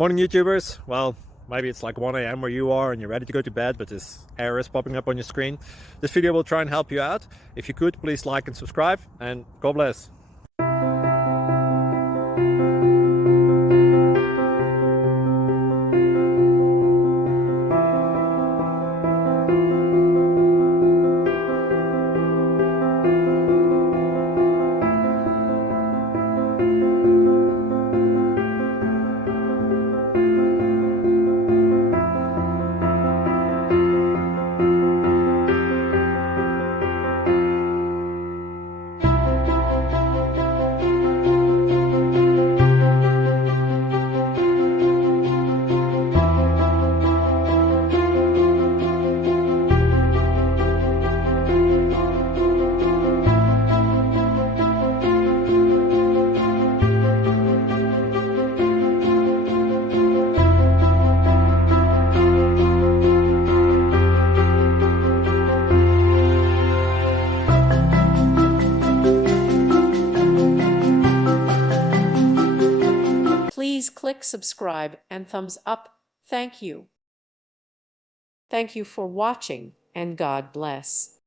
Morning YouTubers. Well, maybe it's like 1 a.m. where you are and you're ready to go to bed, but this error is popping up on your screen. This video will try and help you out. If you could, please like and subscribe, and God bless. Please click subscribe and thumbs up. Thank you. Thank you for watching, and God bless.